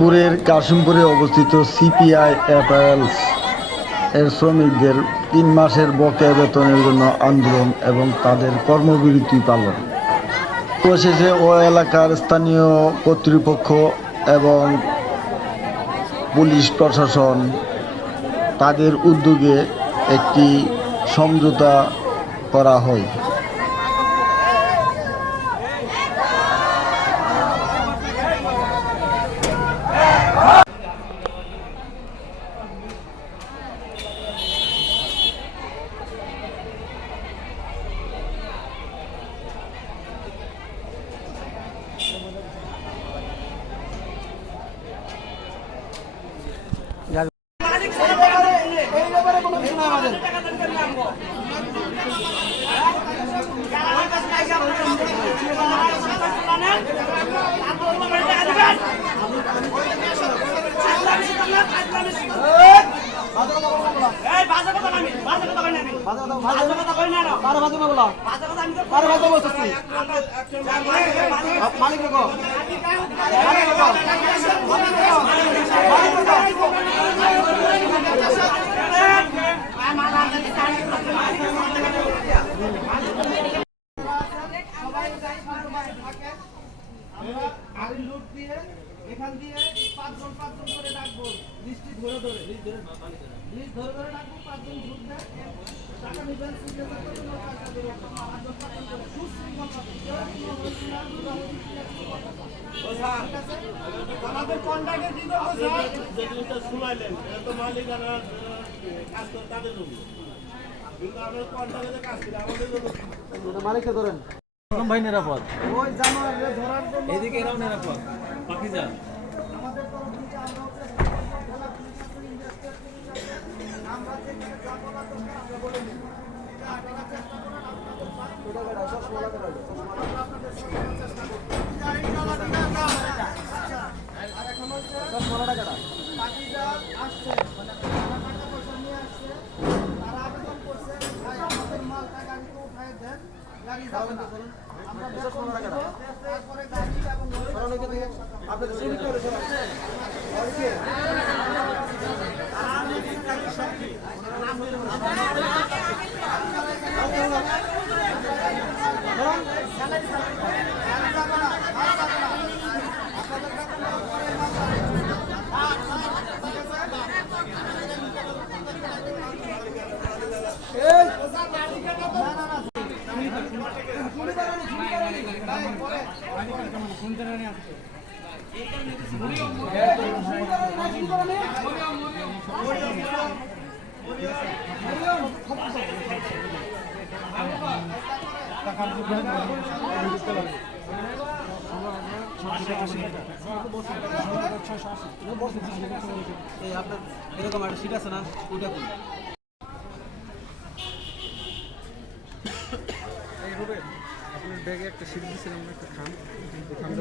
চাঁদপুরের কাশিমপুরে অবস্থিত CPI apparels এর শ্রমিকদের তিন মাসের বকেয়া বেতনের জন্য আন্দোলন এবং তাদের কর্মবিরতি পালন। অবশেষে ও এলাকার স্থানীয় কর্তৃপক্ষ এবং পুলিশ প্রশাসন তাদের উদ্যোগে একটি সমঝোতা করা হয়। ভাজে না বলা। কার ভাজে বলছিস তুই মালিক রেখো। মালিক রেখো। মালিক রেখো আমরা গাড়ি লুট দিয়ে এখান দিয়ে পাঁচজন পাঁচজন করে ডাকবো। লিস্টটি ধরে ধরে লিস্ট ধরে লিস্ট ধরে ধরে ডাকবো পাঁচজন ঢুকবে টাকা নিবেন সিগনেচার করবেন করে সুশৃঙ্খল? আমাদের কন্ট্রাক্টে কি করব স্যার। যে শুনাইলেন এটা তো মালিকানা কাজ করে তাদের জন্য। কিন্তু আমরা কন্ট্রাক্টে কাজ করি আমাদের জন্য। মালিককে ধরেন। ভাই নিরাপদ। এদিকে এরাও নিরাপদ। পাখি যা। আচ্ছা, মানে টাকা তারা আবেদন করছে, ভাই আমাদের মালটা গাড়িতে উঠায় দেন, গাড়ি যাবে না। আপনাদের আপনার এরকম একটা সিট আছে না ওইটা আপনার ব্যাগে একটা সিট দিয়েছিলাম একটা খাম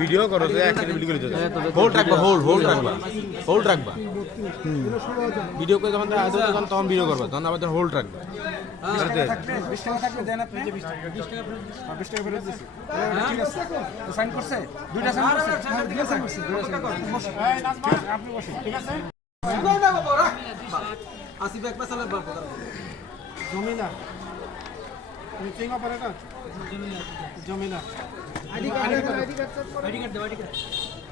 ভিডিও করো তো একসাথে ভিডিও করে হোল্ড রাখবা হোল্ড হোল্ড রাখবা। হোল্ড রাখবা। ভিডিও করে যখন আসবে তখন তখন ভিডিও করবা তখন আবার হোল্ড রাখবা। এটাতে বিশ টাকা থাকলে দেন আপনি যে বিশ টাকা বিশ টাকা বিশ টাকা ফেরত দিচ্ছি ঠিক আছে সাইন করছে দুইটা সাইন করছে হ্যাঁ, দুইটা সাইন করছে দুইটা সাইন করছে আপনি বসেন ঠিক আছে আসিফ এক পেছালে বাপ জমিনা তুমি চিং operator জমিনা ID card ID card ID card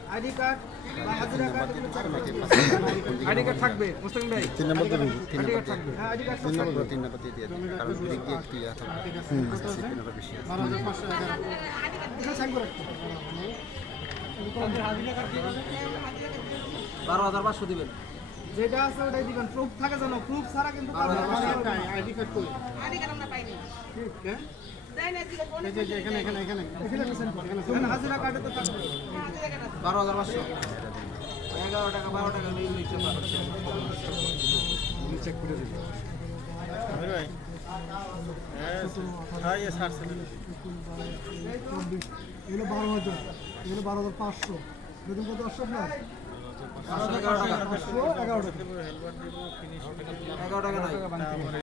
ID card ID card ID card থাকবে। মুস্তাকিম ভাই তিন নম্বর দিন আইডি কার্ড থাকবে হ্যাঁ আইডি কার্ড তিন নম্বর তিন নম্বর দিয়ে দিয়ে কারণ দিক দিয়ে একটু নম্বর বেশি সাইন করে রাখতে দিবেন। যেটা আছে ওটাই দিবেন। প্রুফ থাকে জানো প্রুফ ছাড়া কিন্তু। আইডি কার্ড কই আগে কেন আমরা পাইনি। হ্যাঁ এখানে এখানে এখানে। হাজিরা কার্ডে তো বারো হাজার পাঁচশো। এগারো টাকা বারো টাকা চেক করে দিবি। চব্বিশ। এগুলো বারো হাজার। এগুলো বারো হাজার পাঁচশো। বেতন কত আসছে আপনার? পাঁচশো এগারো টাকা এগারো টাকা। নাই